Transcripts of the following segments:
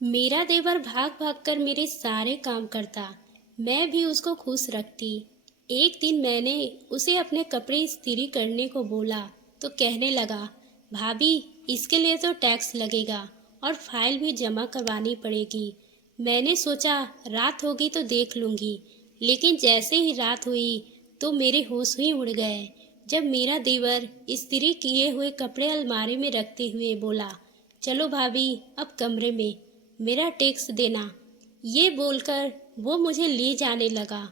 मेरा देवर भाग भाग कर मेरे सारे काम करता। मैं भी उसको खुश रखती। एक दिन मैंने उसे अपने कपड़े इस्त्री करने को बोला तो कहने लगा, भाभी इसके लिए तो टैक्स लगेगा और फाइल भी जमा करवानी पड़ेगी। मैंने सोचा रात होगी तो देख लूँगी, लेकिन जैसे ही रात हुई तो मेरे होश ही उड़ गए जब मेरा देवर इस्त्री किए हुए कपड़े अलमारी में रखते हुए बोला, चलो भाभी अब कमरे में, मेरा टैक्स देना। ये बोलकर वो मुझे ले जाने लगा।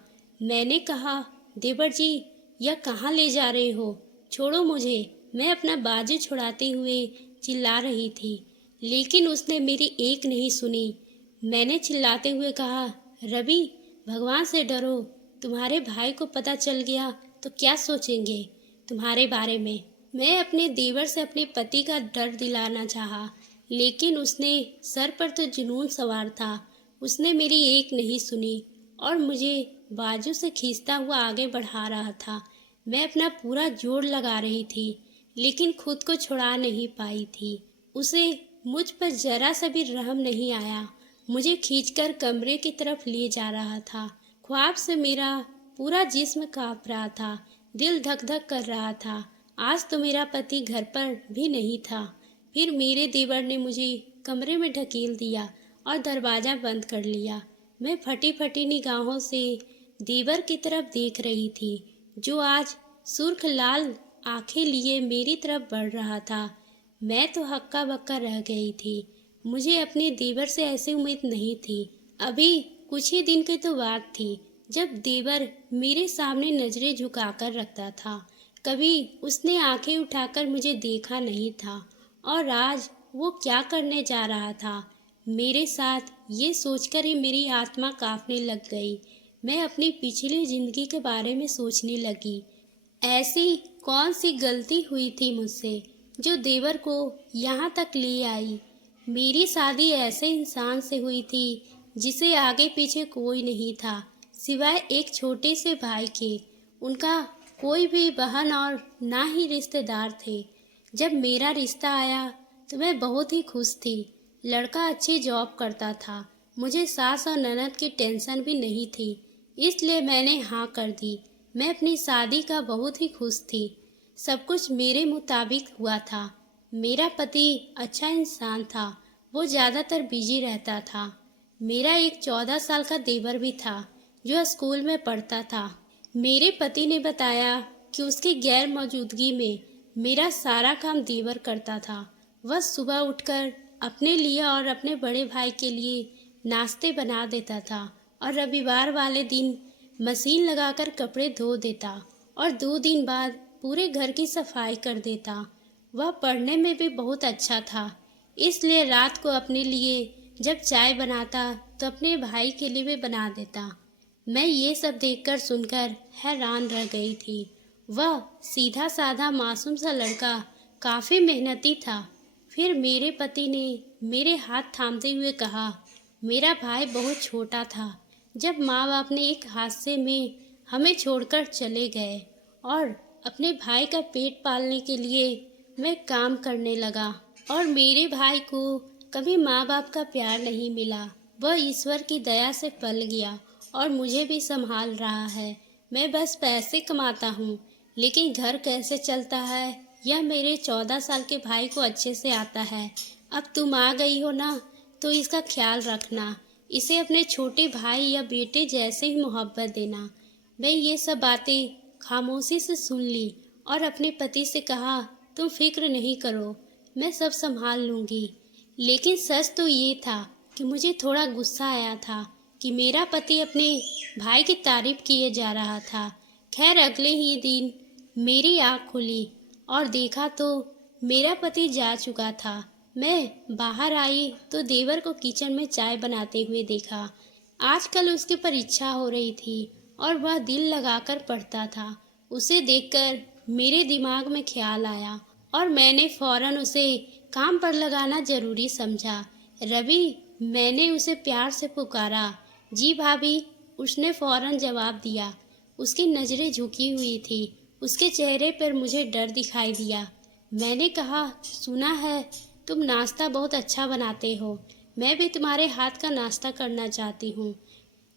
मैंने कहा, देवर जी यह कहाँ ले जा रहे हो, छोड़ो मुझे। मैं अपना बाजू छुड़ाते हुए चिल्ला रही थी, लेकिन उसने मेरी एक नहीं सुनी। मैंने चिल्लाते हुए कहा, रवि भगवान से डरो, तुम्हारे भाई को पता चल गया तो क्या सोचेंगे तुम्हारे बारे में। मैं अपने देवर से अपने पति का डर दिलाना चाहा, लेकिन उसने सर पर तो जुनून सवार था। उसने मेरी एक नहीं सुनी और मुझे बाजू से खींचता हुआ आगे बढ़ा रहा था। मैं अपना पूरा जोर लगा रही थी, लेकिन खुद को छुड़ा नहीं पाई थी। उसे मुझ पर जरा सा भी रहम नहीं आया। मुझे खींचकर कमरे की तरफ ले जा रहा था। ख्वाब से मेरा पूरा जिस्म कांप रहा था, दिल धक धक कर रहा था। आज तो मेरा पति घर पर भी नहीं था। फिर मेरे देवर ने मुझे कमरे में ढकेल दिया और दरवाज़ा बंद कर लिया। मैं फटी फटी निगाहों से देवर की तरफ देख रही थी, जो आज सुर्ख लाल आंखें लिए मेरी तरफ बढ़ रहा था। मैं तो हक्का बक्का रह गई थी। मुझे अपने देवर से ऐसी उम्मीद नहीं थी। अभी कुछ ही दिन की तो बात थी जब देवर मेरे सामने नजरें झुकाकर रखता था। कभी उसने आंखें उठाकर मुझे देखा नहीं था, और आज वो क्या करने जा रहा था मेरे साथ, ये सोचकर ही मेरी आत्मा कांपने लग गई। मैं अपनी पिछली जिंदगी के बारे में सोचने लगी। ऐसी कौन सी गलती हुई थी मुझसे जो देवर को यहाँ तक ले आई। मेरी शादी ऐसे इंसान से हुई थी जिसे आगे पीछे कोई नहीं था सिवाय एक छोटे से भाई के। उनका कोई भी बहन और ना ही रिश्तेदार थे। जब मेरा रिश्ता आया तो मैं बहुत ही खुश थी। लड़का अच्छी जॉब करता था। मुझे सास और ननद की टेंशन भी नहीं थी, इसलिए मैंने हाँ कर दी। मैं अपनी शादी का बहुत ही खुश थी। सब कुछ मेरे मुताबिक हुआ था। मेरा पति अच्छा इंसान था। वो ज़्यादातर बिजी रहता था। मेरा एक 14 साल का देवर भी था जो स्कूल में पढ़ता था। मेरे पति ने बताया कि उसकी गैर मौजूदगी में मेरा सारा काम देवर करता था। वह सुबह उठकर अपने लिए और अपने बड़े भाई के लिए नाश्ते बना देता था और रविवार वाले दिन मशीन लगाकर कपड़े धो देता और 2 दिन बाद पूरे घर की सफाई कर देता। वह पढ़ने में भी बहुत अच्छा था, इसलिए रात को अपने लिए जब चाय बनाता तो अपने भाई के लिए भी बना देता। मैं ये सब देखकर सुनकर हैरान रह गई थी। वह सीधा साधा मासूम सा लड़का काफ़ी मेहनती था। फिर मेरे पति ने मेरे हाथ थामते हुए कहा, मेरा भाई बहुत छोटा था जब माँ बाप ने एक हादसे में हमें छोड़कर चले गए और अपने भाई का पेट पालने के लिए मैं काम करने लगा। और मेरे भाई को कभी माँ बाप का प्यार नहीं मिला। वह ईश्वर की दया से पल गया और मुझे भी संभाल रहा है। मैं बस पैसे कमाता हूँ, लेकिन घर कैसे चलता है यह मेरे 14 साल के भाई को अच्छे से आता है। अब तुम आ गई हो ना, तो इसका ख्याल रखना। इसे अपने छोटे भाई या बेटे जैसे ही मोहब्बत देना। मैं ये सब बातें खामोशी से सुन ली और अपने पति से कहा, तुम फिक्र नहीं करो, मैं सब संभाल लूँगी। लेकिन सच तो ये था कि मुझे थोड़ा गुस्सा आया था कि मेरा पति अपने भाई की तारीफ किए जा रहा था। खैर अगले ही दिन मेरी आँख खुली और देखा तो मेरा पति जा चुका था। मैं बाहर आई तो देवर को किचन में चाय बनाते हुए देखा। आजकल उसकी परीक्षा हो रही थी और वह दिल लगाकर पढ़ता था। उसे देखकर मेरे दिमाग में ख्याल आया और मैंने फौरन उसे काम पर लगाना जरूरी समझा। रवि, मैंने उसे प्यार से पुकारा। जी भाभी, उसने फौरन जवाब दिया। उसकी नज़रें झुकी हुई थी। उसके चेहरे पर मुझे डर दिखाई दिया। मैंने कहा, सुना है तुम नाश्ता बहुत अच्छा बनाते हो, मैं भी तुम्हारे हाथ का नाश्ता करना चाहती हूँ।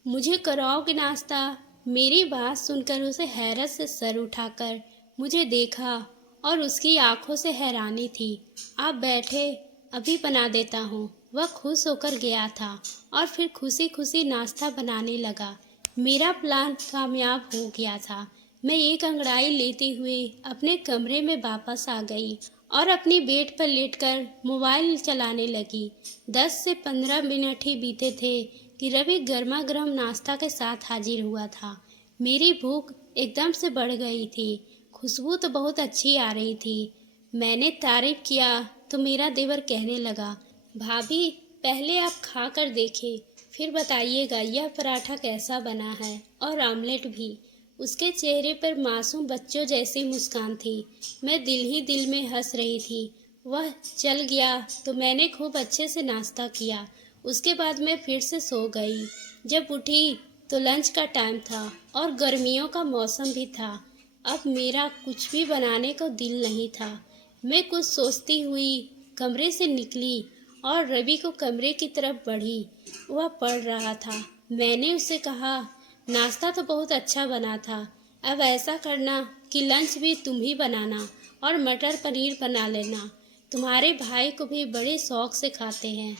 मुझे कराओगे नाश्ता? मेरी बात सुनकर उसे हैरत से सर उठाकर मुझे देखा और उसकी आंखों से हैरानी थी। आप बैठे, अभी बना देता हूँ। वह खुश होकर गया था और फिर खुशी खुशी नाश्ता बनाने लगा। मेरा प्लान कामयाब हो गया था। मैं एक अंगड़ाई लेते हुए अपने कमरे में वापस आ गई और अपनी बेड पर लेटकर मोबाइल चलाने लगी। 10 से 15 मिनट ही बीते थे कि रवि गर्मा गर्म नाश्ता के साथ हाजिर हुआ था। मेरी भूख एकदम से बढ़ गई थी। खुशबू तो बहुत अच्छी आ रही थी। मैंने तारीफ किया तो मेरा देवर कहने लगा, भाभी पहले आप खा कर देखिए, फिर बताइएगा यह पराठा कैसा बना है, और आमलेट भी। उसके चेहरे पर मासूम बच्चों जैसी मुस्कान थी। मैं दिल ही दिल में हंस रही थी। वह चल गया तो मैंने खूब अच्छे से नाश्ता किया। उसके बाद मैं फिर से सो गई। जब उठी तो लंच का टाइम था और गर्मियों का मौसम भी था। अब मेरा कुछ भी बनाने को दिल नहीं था। मैं कुछ सोचती हुई कमरे से निकली और रवि को कमरे की तरफ बढ़ी। वह पढ़ रहा था। मैंने उससे कहा, नाश्ता तो बहुत अच्छा बना था। अब ऐसा करना कि लंच भी तुम ही बनाना और मटर पनीर बना लेना। तुम्हारे भाई को भी बड़े शौक से खाते हैं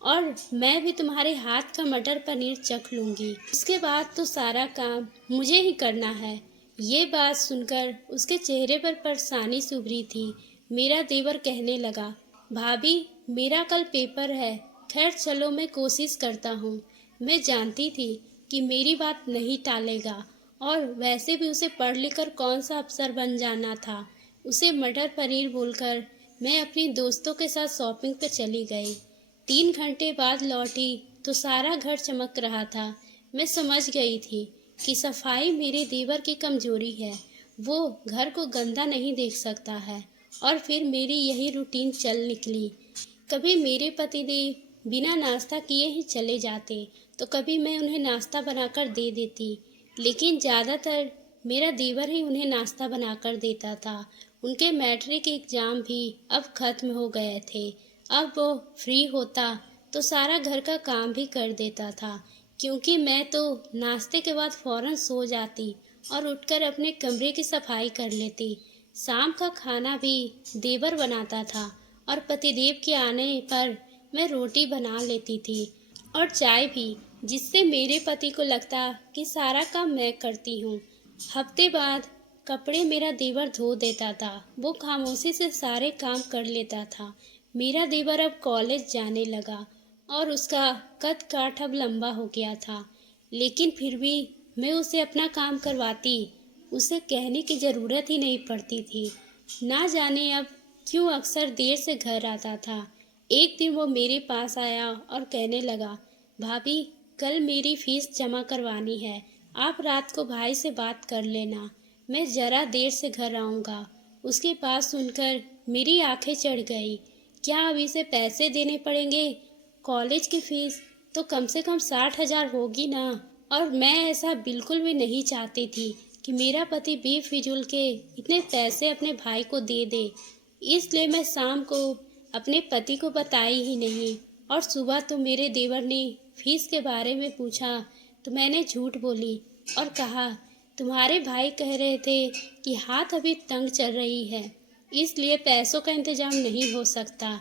और मैं भी तुम्हारे हाथ का मटर पनीर चख लूँगी। उसके बाद तो सारा काम मुझे ही करना है। ये बात सुनकर उसके चेहरे पर परेशानी सी उभरी थी। मेरा देवर कहने लगा, भाभी मेरा कल पेपर है। खैर चलो मैं कोशिश करता हूँ। मैं जानती थी कि मेरी बात नहीं टालेगा और वैसे भी उसे पढ़ लिख कर कौन सा अफसर बन जाना था। उसे मटर पनीर बोलकर मैं अपनी दोस्तों के साथ शॉपिंग पे चली गई। 3 घंटे बाद लौटी तो सारा घर चमक रहा था। मैं समझ गई थी कि सफाई मेरे देवर की कमजोरी है। वो घर को गंदा नहीं देख सकता है। और फिर मेरी यही रूटीन चल निकली। कभी मेरे पतिदेव बिना नाश्ता किए ही चले जाते तो कभी मैं उन्हें नाश्ता बनाकर दे देती, लेकिन ज़्यादातर मेरा देवर ही उन्हें नाश्ता बनाकर देता था। उनके मैट्रिक एग्ज़ाम भी अब ख़त्म हो गए थे। अब वो फ्री होता तो सारा घर का काम भी कर देता था, क्योंकि मैं तो नाश्ते के बाद फ़ौरन सो जाती और उठकर अपने कमरे की सफाई कर लेती। शाम का खाना भी देवर बनाता था और पतिदेव के आने पर मैं रोटी बना लेती थी और चाय भी, जिससे मेरे पति को लगता कि सारा काम मैं करती हूँ। हफ्ते बाद कपड़े मेरा देवर धो देता था। वो खामोशी से सारे काम कर लेता था। मेरा देवर अब कॉलेज जाने लगा और उसका कद काठ अब लंबा हो गया था, लेकिन फिर भी मैं उसे अपना काम करवाती। उसे कहने की ज़रूरत ही नहीं पड़ती थी। ना जाने अब क्यों अक्सर देर से घर आता था। एक दिन वो मेरे पास आया और कहने लगा, भाभी कल मेरी फीस जमा करवानी है। आप रात को भाई से बात कर लेना। मैं ज़रा देर से घर आऊँगा। उसकी बात सुनकर मेरी आंखें चढ़ गई। क्या अभी से पैसे देने पड़ेंगे? कॉलेज की फीस तो कम से कम 60,000 होगी ना। और मैं ऐसा बिल्कुल भी नहीं चाहती थी कि मेरा पति बेफिजूल के इतने पैसे अपने भाई को दे दे। इसलिए मैं शाम को अपने पति को बताई ही नहीं। और सुबह तो मेरे देवर ने फीस के बारे में पूछा तो मैंने झूठ बोली और कहा, तुम्हारे भाई कह रहे थे कि हाथ अभी तंग चल रही है, इसलिए पैसों का इंतजाम नहीं हो सकता।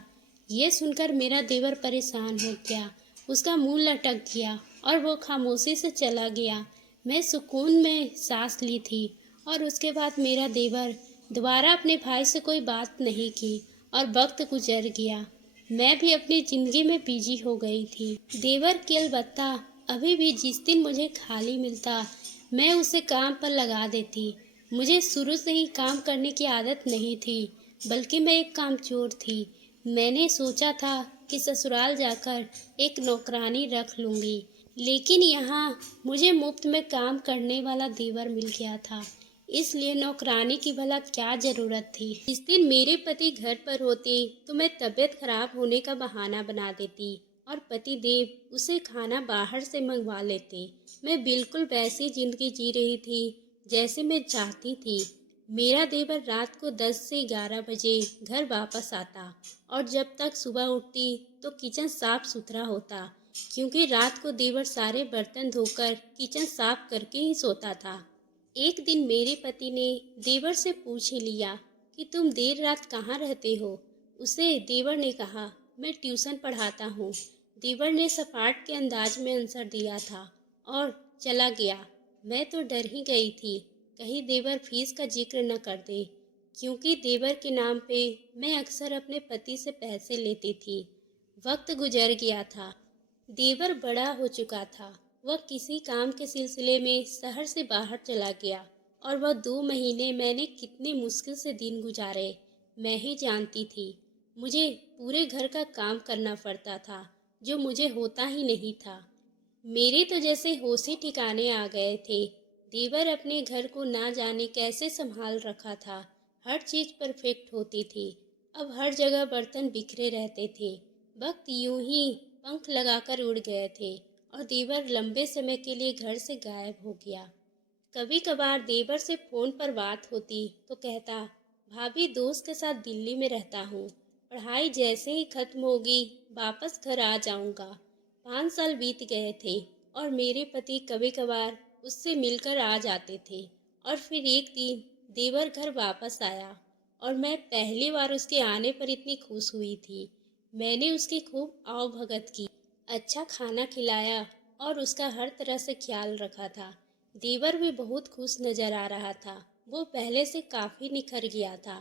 ये सुनकर मेरा देवर परेशान हो गया। उसका मुंह लटक गया और वो खामोशी से चला गया। मैं सुकून में सांस ली थी और उसके बाद मेरा देवर दोबारा अपने भाई से कोई बात नहीं की और वक्त गुजर गया। मैं भी अपनी ज़िंदगी में बिजी हो गई थी। देवर की अलबत्ता अभी भी जिस दिन मुझे खाली मिलता मैं उसे काम पर लगा देती। मुझे शुरू से ही काम करने की आदत नहीं थी, बल्कि मैं एक कामचोर थी। मैंने सोचा था कि ससुराल जाकर एक नौकरानी रख लूँगी, लेकिन यहाँ मुझे मुफ्त में काम करने वाला देवर मिल गया था, इसलिए नौकरानी की भला क्या ज़रूरत थी। जिस दिन मेरे पति घर पर होते तो मैं तबीयत खराब होने का बहाना बना देती और पति देव उसे खाना बाहर से मंगवा लेते। मैं बिल्कुल वैसी ज़िंदगी जी रही थी जैसे मैं चाहती थी। मेरा देवर रात को 10 से 11 बजे घर वापस आता और जब तक सुबह उठती तो किचन साफ सुथरा होता, क्योंकि रात को देवर सारे बर्तन धोकर किचन साफ करके ही सोता था। एक दिन मेरे पति ने देवर से पूछ ही लिया कि तुम देर रात कहाँ रहते हो। उसे देवर ने कहा, मैं ट्यूशन पढ़ाता हूँ। देवर ने सपाट के अंदाज में आंसर दिया था और चला गया। मैं तो डर ही गई थी, कहीं देवर फीस का जिक्र न कर दे, क्योंकि देवर के नाम पे मैं अक्सर अपने पति से पैसे लेती थी। वक्त गुजर गया था। देवर बड़ा हो चुका था। वह किसी काम के सिलसिले में शहर से बाहर चला गया और वह 2 महीने मैंने कितने मुश्किल से दिन गुजारे मैं ही जानती थी। मुझे पूरे घर का काम करना पड़ता था, जो मुझे होता ही नहीं था। मेरे तो जैसे होश ही ठिकाने आ गए थे। देवर अपने घर को ना जाने कैसे संभाल रखा था। हर चीज परफेक्ट होती थी। अब हर जगह बर्तन बिखरे रहते थे। वक्त यूं ही पंख लगाकर उड़ गए थे और देवर लंबे समय के लिए घर से गायब हो गया। कभी कभार देवर से फोन पर बात होती तो कहता, भाभी दोस्त के साथ दिल्ली में रहता हूँ, पढ़ाई जैसे ही खत्म होगी वापस घर आ जाऊंगा। 5 साल बीत गए थे और मेरे पति कभी कभार उससे मिलकर आ जाते थे। और फिर एक दिन देवर घर वापस आया और मैं पहली बार उसके आने पर इतनी खुश हुई थी। मैंने उसकी खूब आवभगत की, अच्छा खाना खिलाया और उसका हर तरह से ख्याल रखा था। देवर भी बहुत खुश नजर आ रहा था। वो पहले से काफी निखर गया था।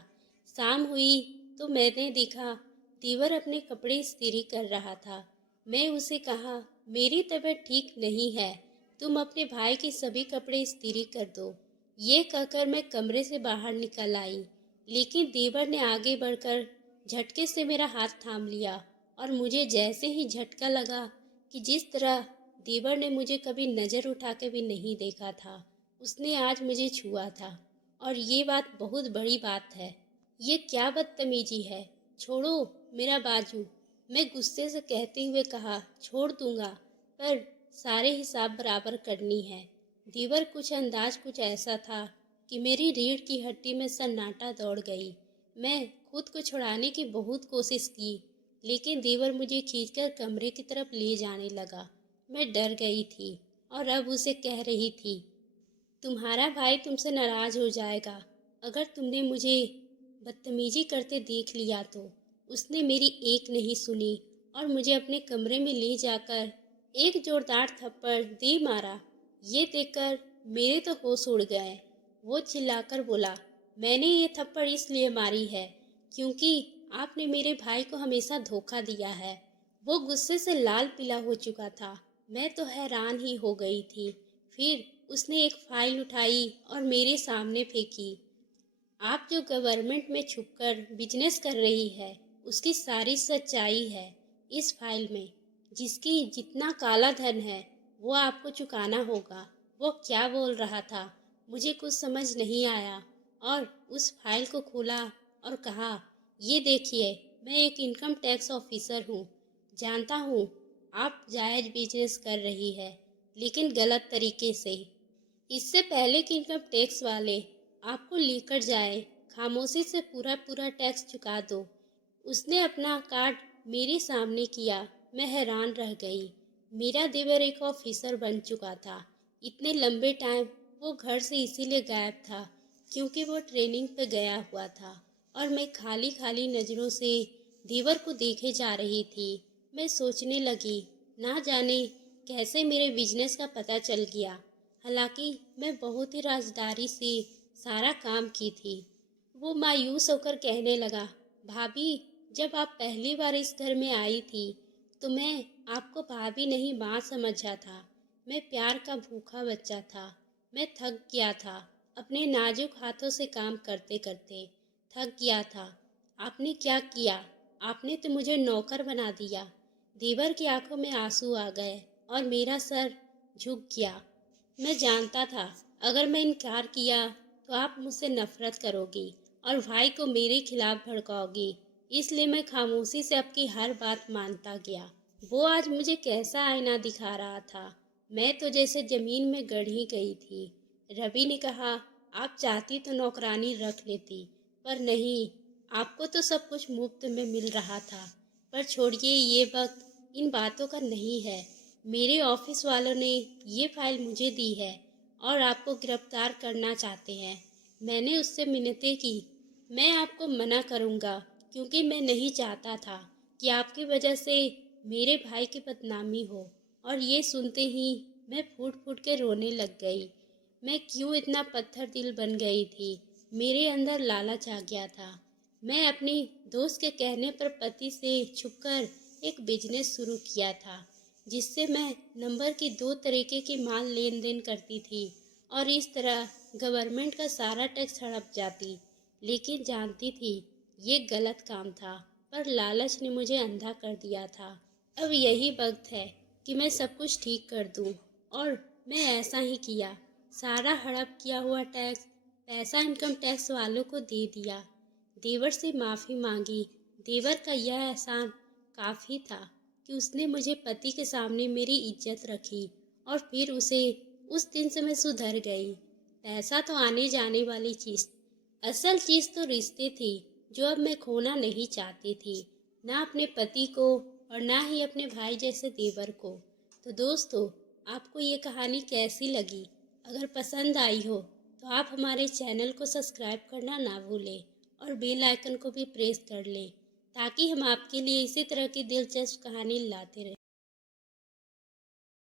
शाम हुई तो मैंने देखा देवर अपने कपड़े इस्त्री कर रहा था। मैं उसे कहा, मेरी तबीयत ठीक नहीं है, तुम अपने भाई के सभी कपड़े इस्त्री कर दो। ये कहकर मैं कमरे से बाहर निकल आई, लेकिन देवर ने आगे बढ़कर झटके से मेरा हाथ थाम लिया और मुझे जैसे ही झटका लगा कि जिस तरह देवर ने मुझे कभी नज़र उठा के भी नहीं देखा था, उसने आज मुझे छुआ था। और ये बात बहुत बड़ी बात है। ये क्या बदतमीजी है, छोड़ो मेरा बाजू। मैं गुस्से से कहते हुए कहा, छोड़ दूंगा, पर सारे हिसाब बराबर करनी है। देवर कुछ अंदाज कुछ ऐसा था कि मेरी रीढ़ की हड्डी में सन्नाटा दौड़ गई। मैं खुद को छुड़ाने की बहुत कोशिश की, लेकिन देवर मुझे खींचकर कमरे की तरफ ले जाने लगा। मैं डर गई थी और अब उसे कह रही थी, तुम्हारा भाई तुमसे नाराज हो जाएगा अगर तुमने मुझे बदतमीजी करते देख लिया तो। उसने मेरी एक नहीं सुनी और मुझे अपने कमरे में ले जाकर एक जोरदार थप्पड़ दे मारा। ये देखकर मेरे तो होश उड़ गए। वो चिल्लाकर बोला, मैंने ये थप्पड़ इसलिए मारी है क्योंकि आपने मेरे भाई को हमेशा धोखा दिया है। वो गुस्से से लाल पीला हो चुका था। मैं तो हैरान ही हो गई थी। फिर उसने एक फाइल उठाई और मेरे सामने फेंकी। आप जो गवर्नमेंट में छुपकर बिजनेस कर रही है, उसकी सारी सच्चाई है इस फाइल में। जिसकी जितना काला धन है वो आपको चुकाना होगा। वो क्या बोल रहा था मुझे कुछ समझ नहीं आया और उस फाइल को खोला और कहा, ये देखिए, मैं एक इनकम टैक्स ऑफिसर हूँ। जानता हूँ आप जायज बिजनेस कर रही है, लेकिन गलत तरीके से। इससे पहले कि इनकम टैक्स वाले आपको लेकर जाए, खामोशी से पूरा पूरा टैक्स चुका दो। उसने अपना कार्ड मेरे सामने किया। मैं हैरान रह गई। मेरा देवर एक ऑफिसर बन चुका था। इतने लंबे टाइम वो घर से इसीलिए गायब था क्योंकि वो ट्रेनिंग पे गया हुआ था और मैं खाली खाली नज़रों से देवर को देखे जा रही थी। मैं सोचने लगी, ना जाने कैसे मेरे बिजनेस का पता चल गया। हालांकि मैं बहुत ही राजदारी से सारा काम की थी। वो मायूस होकर कहने लगा, भाभी, जब आप पहली बार इस घर में आई थी तो मैं आपको भाभी नहीं माँ समझा था। मैं प्यार का भूखा बच्चा था। मैं थक गया था, अपने नाजुक हाथों से काम करते करते थक गया था। आपने क्या किया? आपने तो मुझे नौकर बना दिया। देवर की आंखों में आंसू आ गए और मेरा सर झुक गया। मैं जानता था अगर मैं इनकार किया तो आप मुझसे नफरत करोगी और भाई को मेरे खिलाफ भड़काओगी। इसलिए मैं खामोशी से आपकी हर बात मानता गया। वो आज मुझे कैसा आईना दिखा रहा था। मैं तो जैसे जमीन में गड़ ही गई थी। रवि ने कहा, आप चाहती तो नौकरानी रख लेती, पर नहीं, आपको तो सब कुछ मुफ्त में मिल रहा था। पर छोड़िए, ये वक्त इन बातों का नहीं है। मेरे ऑफिस वालों ने ये फाइल मुझे दी है और आपको गिरफ्तार करना चाहते हैं। मैंने उससे मिन्नतें की, मैं आपको मना करूँगा, क्योंकि मैं नहीं चाहता था कि आपकी वजह से मेरे भाई की बदनामी हो। और ये सुनते ही मैं फूट फूट के रोने लग गई। मैं क्यों इतना पत्थर दिल बन गई थी। मेरे अंदर लालच आ गया था। मैं अपनी दोस्त के कहने पर पति से छुपकर एक बिजनेस शुरू किया था, जिससे मैं नंबर की 2 तरीके की माल लेन देन करती थी और इस तरह गवर्नमेंट का सारा टैक्स हड़प जाती। लेकिन जानती थी ये गलत काम था, पर लालच ने मुझे अंधा कर दिया था। अब यही वक्त है कि मैं सब कुछ ठीक कर दूं, और मैं ऐसा ही किया। सारा हड़प किया हुआ टैक्स पैसा इनकम टैक्स वालों को दे दिया। देवर से माफ़ी मांगी। देवर का यह एहसान काफ़ी था कि उसने मुझे पति के सामने मेरी इज्जत रखी, और फिर उसे उस दिन से मैं सुधर गई। पैसा तो आने जाने वाली चीज़, असल चीज़ तो रिश्ते थी, जो अब मैं खोना नहीं चाहती थी, ना अपने पति को और ना ही अपने भाई जैसे देवर को। तो दोस्तों, आपको ये कहानी कैसी लगी? अगर पसंद आई हो तो आप हमारे चैनल को सब्सक्राइब करना ना भूलें और बेल आइकन को भी प्रेस कर लें, ताकि हम आपके लिए इसी तरह की दिलचस्प कहानी लाते रहें।